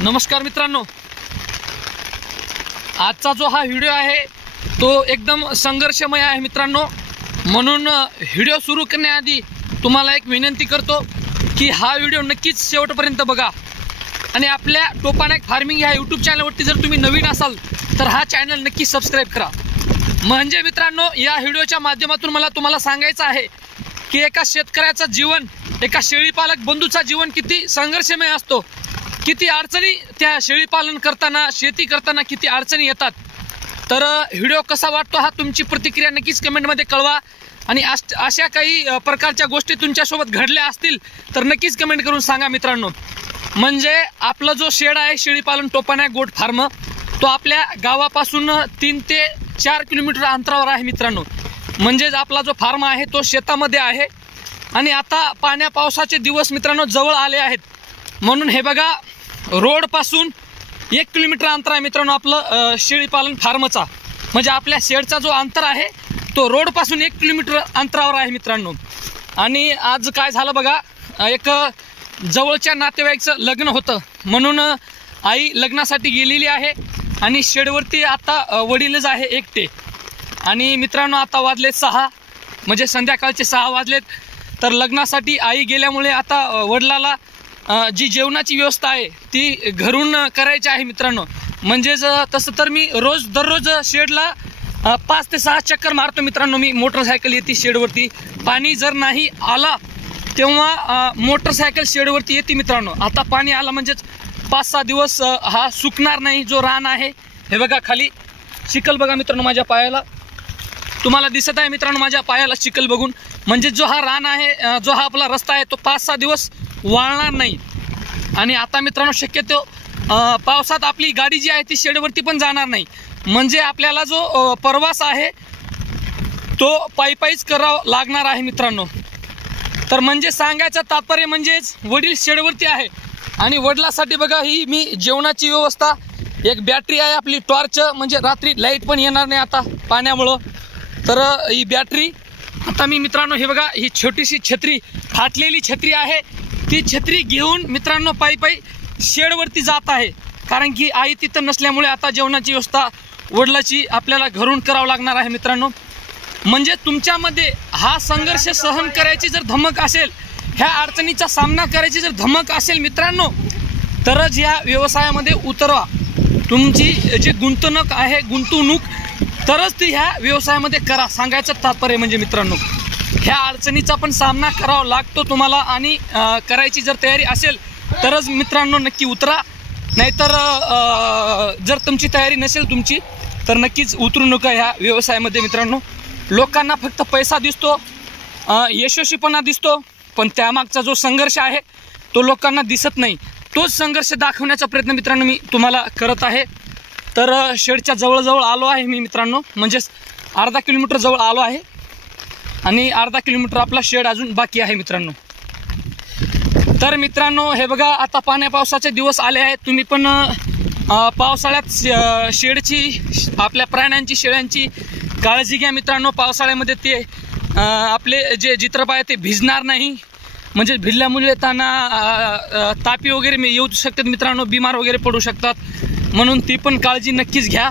नमस्कार मित्रांनो, आजचा जो हा व्हिडिओ आहे तो एकदम संघर्षमय आहे मित्रांनो। म्हणून व्हिडिओ सुरू करण्याआधी तुम्हाला एक विनंती करतो की हा व्हिडिओ नक्कीच शेवटपर्यंत बघा आणि आपल्या टोपानाक फार्मिंग या यूट्यूब चॅनलवरती जर तुम्ही नवीन असाल तर हा चॅनल नक्की सबस्क्राइब करा। म्हणजे मित्रांनो, या व्हिडिओच्या माध्यमातून मला तुम्हाला सांगायचं आहे की एका शेतकऱ्याचं जीवन, एका शेळीपालक बंधूचा जीवन किती संघर्षमय असतो, किती अडचणी त्या शेळीपालन करताना, शेती करताना किती अडचणी येतात। तर व्हिडिओ कसा वाटतो हा तुमची प्रतिक्रिया नक्कीच कमेंटमध्ये कळवा आणि अशा काही प्रकारच्या गोष्टी तुमच्यासोबत घडल्या असतील तर नक्कीच कमेंट करून सांगा मित्रांनो। म्हणजे आपला जो शेड आहे शेळीपालन टोपानाक गोट फार्म, तो आपल्या गावापासून 3 ते 4 किलोमीटर अंतरावर आहे मित्रांनो। म्हणजेच आपला जो फार्म आहे तो शेतामध्ये आहे आणि आता पाण्या पावसाचे दिवस मित्रांनो जवळ आले आहेत। म्हणून हे बघा, रोड पासून 1 किलोमीटर अंतर आहे मित्रांनो आपलं शेळीपालन फार्मचा। म्हणजे आपल्या शेडचा जो अंतर आहे तो रोड पासून 1 किलोमीटर अंतरावर आहे मित्रांनो। आणि आज काय झालं बघा, एक जवळच्या नातेवाईकचं लग्न होतं म्हणून आई लग्नासाठी गेलेली आहे आणि शेडवरती आता वडीलच आहे एकटे। आणि मित्रांनो आता वाजले 6, म्हणजे संध्याकाळचे 6 वाजलेत। तर लग्नासाठी आई गेल्यामुळे आता वडिलाला जी जेवणाची व्यवस्था आहे ती घरून करायची आहे मित्रांनो। म्हणजेच तसं तर मी दररोज शेडला 5 ते 6 चक्कर मारतो मित्रांनो। मी मोटरसायकल येते शेडवरती, पाणी जर नाही आला तेव्हा मोटरसायकल शेडवरती येते मित्रांनो। आता पाणी आला म्हणजेच 5-6 दिवस हा सुकणार नाही जो रान आहे। हे बघा खाली चिखल बघा मित्रांनो, माझ्या पायाला तुम्हाला दिसत आहे मित्रांनो, माझ्या पायाला चिखल बघून। म्हणजे जो हा रान आहे, जो हा आपला रस्ता आहे तो 5-6 दिवस वाळणार नाही। आणि आता मित्रांनो शक्यतो पावसात आपली गाडी जी आहे ती शेडवरती पण जाणार नाही। म्हणजे आपल्याला जो प्रवास आहे तो पायीच करावा लागणार आहे मित्रांनो। तर म्हणजे सांगायचं तात्पर्य म्हणजेच वडील शेडवरती आहे आणि वडिलासाठी बघा ही मी जेवणाची व्यवस्था, एक बॅटरी आहे आपली टॉर्च, म्हणजे रात्री लाईट पण येणार नाही आता पाण्यामुळं। तर ही बॅटरी आता मी मित्रांनो, हे बघा ही छोटीशी छत्री, फाटलेली छत्री आहे, ती छत्री घेऊन मित्रांनो पायी शेडवरती जात आहे। कारण की आई तिथं नसल्यामुळे आता जेवणाची व्यवस्था वडिलाची आपल्याला घरून करावं लागणार आहे मित्रांनो। म्हणजे तुमच्यामध्ये हा संघर्ष सहन करायची जर धमक असेल, ह्या अडचणीचा सामना करायची जर धमक असेल मित्रांनो, तरच या व्यवसायामध्ये उतरवा। तुमची जी गुंतवणूक आहे, तरच ती ह्या व्यवसायामध्ये करा। सांगायचं तात्पर्य म्हणजे मित्रांनो, ह्या अडचणीचा पण सामना करावा लागतो तुम्हाला आणि करायची जर तयारी असेल तरच मित्रांनो नक्की उतरा। नाहीतर जर तुमची तयारी नसेल तुमची तर नक्कीच उतरू नका ह्या व्यवसायामध्ये मित्रांनो। लोकांना फक्त पैसा दिसतो, यशस्वीपणा दिसतो, पण त्यामागचा जो संघर्ष आहे तो लोकांना दिसत नाही। तोच संघर्ष दाखवण्याचा प्रयत्न मित्रांनो मी तुम्हाला करत आहे। तर शेडच्या जवळ आलो आहे मी मित्रांनो, म्हणजेच अर्धा किलोमीटर जवळ आलो आहे आणि अर्धा किलोमीटर आपला शेड अजून बाकी आहे मित्रांनो। तर मित्रांनो हे बघा, आता पाण्या पावसाचे दिवस आले आहेत। तुम्ही पण पावसाळ्यात शेडची, आपल्या प्राण्यांची, शेळ्यांची काळजी घ्या मित्रांनो। पावसाळ्यामध्ये ते आपले जे चित्रप आहे ते भिजणार नाही, म्हणजे भिजल्यामुळे त्यांना तापी वगैरे येऊ शकतात मित्रांनो, बिमार वगैरे पडू शकतात, म्हणून ती पण काळजी नक्कीच घ्या।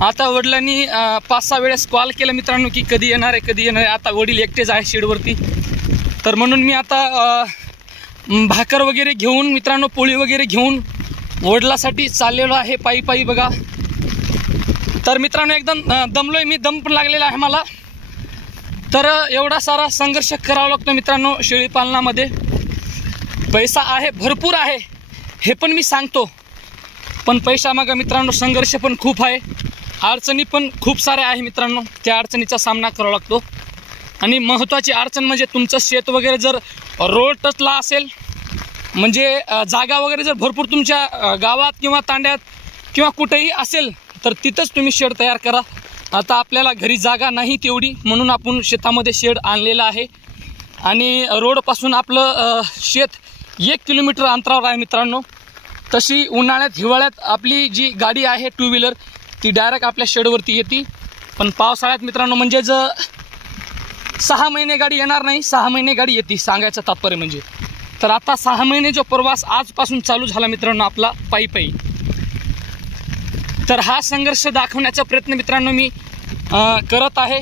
आता वडिलांनी 5-6 वेळेस कॉल केला मित्रांनो की कधी येणार आहे। आता वडील एकटेच आहे शेडवरती, तर म्हणून मी आता भाकर वगैरे घेऊन मित्रांनो, पोळी वगैरे घेऊन वडिलासाठी चाललेलो आहे पायी बघा। तर मित्रांनो एकदम दमलोय मी, दम पण लागलेला आहे मला। तर एवढा सारा संघर्ष करावा लागतो मित्रांनो शेळीपालनामध्ये। पैसा आहे, भरपूर आहे, हे पण मी सांगतो, पण पैसा मागं मित्रांनो संघर्ष पण खूप आहे, अडचणी पण खूप साऱ्या आहे मित्रांनो। त्या अडचणीचा सामना करावा लागतो आणि महत्त्वाची अडचण म्हणजे तुमचं शेत वगैरे जर रोड टचला असेल, म्हणजे जागा वगैरे जर भरपूर तुमच्या गावात किंवा तांड्यात किंवा कुठेही असेल तर तिथंच तुम्ही शेड तयार करा। आता आपल्याला घरी जागा नाही तेवढी, म्हणून आपण शेतामध्ये शेड आणलेला आहे आणि रोडपासून आपलं शेत 1 किलोमीटर अंतरावर आहे मित्रांनो। तशी उन्हाळ्यात, हिवाळ्यात आपली जी गाडी आहे 2 व्हीलर ती डायरेक्ट आपल्या शेडवरती येते, पण पावसाळ्यात मित्रांनो म्हणजे 6 महिने गाडी येणार नाही, 6 महिने गाडी येते। सांगायचं तात्पर्य म्हणजे तर आता 6 महिने जो प्रवास आजपासून चालू झाला मित्रांनो आपला पायी पायी. तर हा संघर्ष दाखवण्याचा प्रयत्न मित्रांनो मी करत आहे.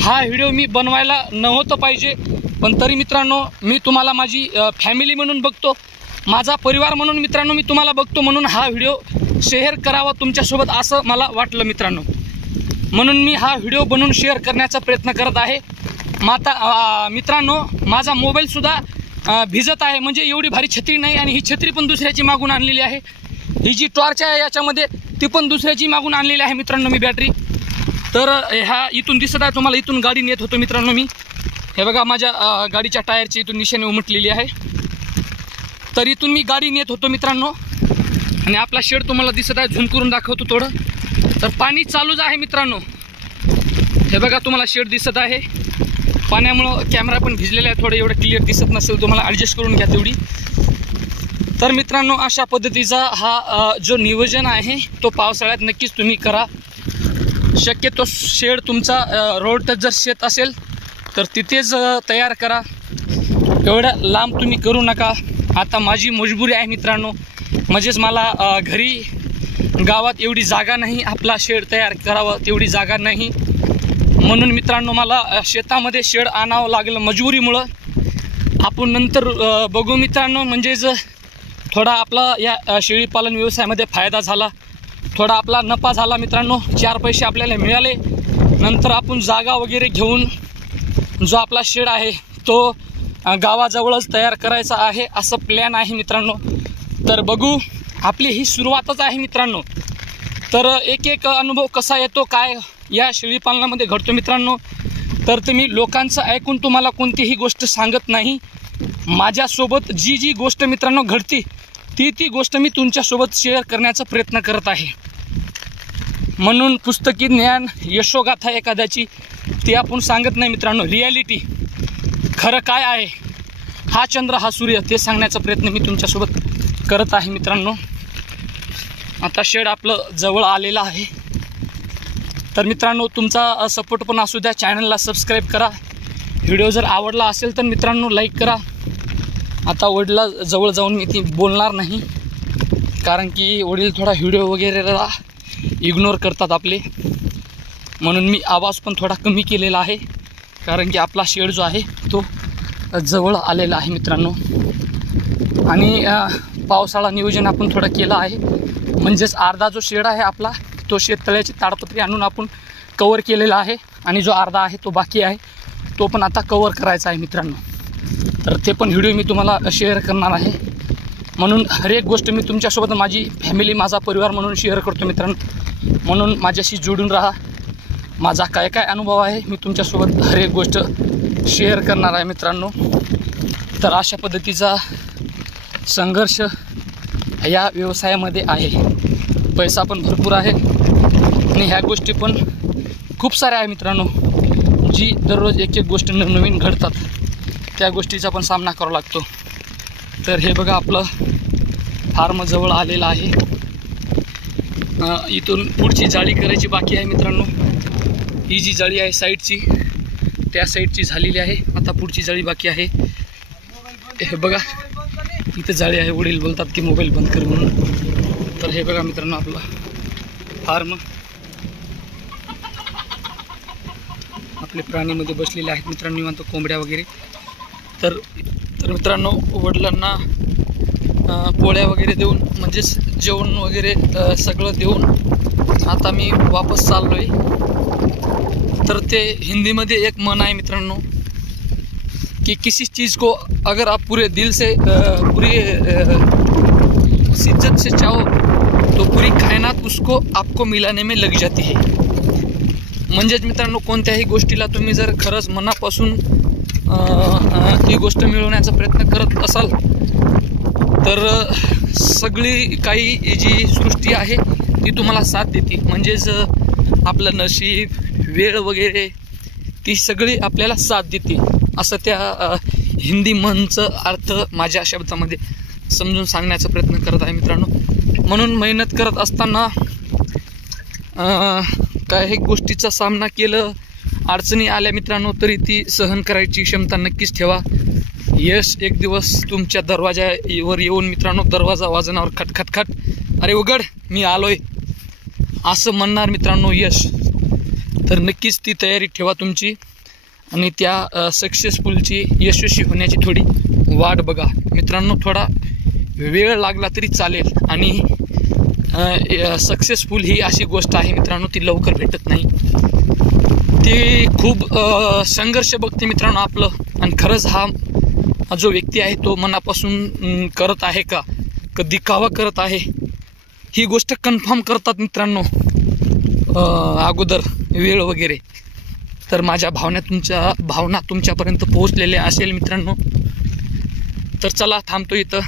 हा व्हिडिओ मी बनवायला नव्हतं पाहिजे, पण तरी मित्रांनो मी तुम्हाला माझी फॅमिली म्हणून बघतो, माझा परिवार म्हणून मित्रांनो मी तुम्हाला बघतो, म्हणून हा व्हिडिओ शेअर करावा तुमच्यासोबत असं मला वाटलं मित्रांनो. म्हणून मी हा व्हिडिओ बनवून शेअर करण्याचा प्रयत्न करत आहे. मित्रांनो माझा मोबाईलसुद्धा भिजत आहे, म्हणजे एवढी भारी छत्री नाही, आणि ही छत्री पण दुसऱ्याची मागून आणलेली आहे. ही जी टॉर्च आहे याच्यामध्ये ती पण दुसऱ्याची मागून आणलेली आहे मित्रांनो मी बॅटरी. तर ह्या इथून दिसत आहे तुम्हाला, इथून गाडी नेत होतो मित्रांनो मी. हे बघा माझ्या गाडीच्या टायरची इथून निशाणी उमटलेली आहे. तर इथून मी गाडी नेत होतो मित्रांनो, आणि आपला शेड तुम्हाला दिसत आहे, झूम करून दाखवतो थोडं. तर पाणी चालूच आहे मित्रांनो. हे बघा तुम्हाला शेड दिसत आहे. पाण्यामुळं कॅमेरा पण भिजलेला आहे, थोडं एवढं क्लिअर दिसत नसेल, तुम्हाला ॲडजस्ट करून घ्या तेवढी. तर मित्रांनो अशा पद्धतीचा हा जो नियोजन आहे तो पावसाळ्यात नक्कीच तुम्ही करा. शक्यतो शेड तुमचा रोड टच जर शेत असेल तर तिथेच तयार करा, एवढ्या लांब तुम्ही करू नका. आता माझी मजबुरी आहे मित्रांनो, म्हणजेच मला घरी गावात एवढी जागा नाही, आपला शेड तयार करावं तेवढी जागा नाही, म्हणून मित्रांनो मला शेतामध्ये शेड आणावं लागलं मजबुरीमुळं. आपण नंतर बघू मित्रांनो, म्हणजेच थोडा आपला या शेळीपालन व्यवसायामध्ये फायदा झाला, थोडा आपला नफा झाला मित्रांनो, 4 पैसे आपल्याला मिळाले. नंतर आपण जागा वगैरे घेऊन जो आपला शेड आहे तो गावाजवळच तयार करायचा आहे, असं प्लॅन आहे मित्रांनो. तर बघू, आपली ही सुरुवातच आहे मित्रांनो. तर एक एक अनुभव कसा येतो, काय या शेळीपालनामध्ये घडतो मित्रांनो, तर तुम्ही लोकांचं ऐकून तुम्हाला कोणतीही गोष्ट सांगत नाही. माझ्यासोबत जी जी गोष्ट मित्रांनो घडती ती गोष्ट मी तुमच्यासोबत शेअर करण्याचा प्रयत्न करत आहे. म्हणून पुस्तकी ज्ञान, यशोगाथा एखाद्याची ती आपण सांगत नाही मित्रांनो. रिॲलिटी खरं काय आहे, हा चंद्र हा सूर्य, ते सांगण्याचा प्रयत्न मी तुमच्यासोबत करत आहे मित्रांनो. आता शेड आपलं जवळ आलेलं आहे. तर मित्रांनो तुमचा सपोर्ट पण असू द्या, चॅनलला सबस्क्राईब करा. व्हिडिओ जर आवडला असेल तर मित्रांनो लाईक करा. आता वडिला जवळ जाऊन मी ती बोलणार नाही, कारण की वडील थोडा व्हिडिओ वगैरेला इग्नोर करतात आपले, म्हणून मी आवाज पण थोडा कमी केलेला आहे, कारण की आपला शेड जो आहे तो जवळ आलेला आहे मित्रांनो. आणि पावसाळा नियोजन आपण थोडं केलं आहे, म्हणजेच अर्धा जो शेड आहे आपला तो शेततळ्याची ताडपत्री आणून आपण कवर केलेला आहे, आणि जो अर्धा आहे तो बाकी आहे तो पण आता कवर करायचा आहे मित्रांनो. तर ते पण व्हिडिओ मी तुम्हाला शेअर करणार आहे. म्हणून हर एक गोष्ट मी तुमच्यासोबत माझी फॅमिली, माझा परिवार म्हणून शेअर करतो मित्रांनो. म्हणून माझ्याशी जोडून राहा. माझा काय काय अनुभव आहे मी तुमच्यासोबत हर एक गोष्ट शेअर करणार आहे मित्रांनो. तर अशा पद्धतीचा संघर्ष या व्यवसायामध्ये आहे. पैसा पण भरपूर आहे, आणि ह्या गोष्टी पण खूप साऱ्या आहे मित्रांनो, जी दररोज एक एक गोष्ट नवीन घडतात, त्या गोष्टीचा पण सामना करावा लागतो. तर हे बघा आपलं फार्म जवळ आलेलं आहे. इथून पुढची जाळी करायची बाकी आहे मित्रांनो. ही जी जाळी आहे साईडची, त्या साईडची झालेली आहे, आता पुढची जाळी बाकी आहे. हे बघा इथं जाळी आहे, वडील बोलतात की मोबाईल बंद कर म्हणून. तर हे बघा मित्रांनो आपला फार्म, आपले प्राणीमध्ये बसलेले आहेत मित्रांनो निवांत, कोंबड्या वगैरे. तर मित्रांनो वडिलांना पोळ्या वगैरे देऊन, म्हणजेच जेवण वगैरे सगळं देऊन आता मी वापस चाललो आहे. तर ते हिंदीमध्ये एक म्हण आहे मित्रांनो कि किसी चीज़ को अगर आप पूरे दिल से पूरी शिद्दत से चाहो तो पूरी कायनात उसको आपको मिलाने में लग जाती है. म्हणजेच मित्रांनो कोणत्याही गोष्टीला तुम्ही जर खरंच मनापासून ती गोष्ट मिळवण्याचा प्रयत्न करत असाल तर सगळी काही जी सृष्टी आहे ती तुम्हाला साथ देते. म्हणजेच आपलं नशीब, वेळ वगैरे ती सगळी आपल्याला साथ देते, असं त्या हिंदी म्हणचा अर्थ माझ्या शब्दामध्ये समजून सांगण्याचा प्रयत्न करत आहे मित्रांनो. म्हणून मेहनत करत असताना काही गोष्टीचा सामना केलं, अडचणी आल्या मित्रांनो, तरी ती सहन करायची क्षमता नक्कीच ठेवा. यश एक दिवस तुमच्या दरवाजावर येऊन मित्रांनो, दरवाजा वाजवणार खटखटखट, अरे उघड मी आलोय असं म्हणणार मित्रांनो यश. तर नक्कीच ती तयारी ठेवा तुमची आणि त्या सक्सेसफुलची यशस्वी होण्याची थोडी वाट बघा मित्रांनो. थोडा वेळ लागला तरी चालेल आणि सक्सेसफुल ही अशी गोष्ट आहे मित्रांनो, ती लवकर भेटत नाही. ती खूप संघर्ष बघते मित्रांनो आपलं. आणि खरंच हा जो व्यक्ती आहे तो मनापासून करत आहे का दिखावा करत आहे ही गोष्ट कन्फर्म करतात मित्रांनो अगोदर वेळ वगैरे. तर माझ्या भावना तुमच्यापर्यंत पोहोचलेल्या असेल मित्रांनो. तर चला थांबतो इथं.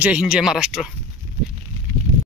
जय हिंद, जय महाराष्ट्र.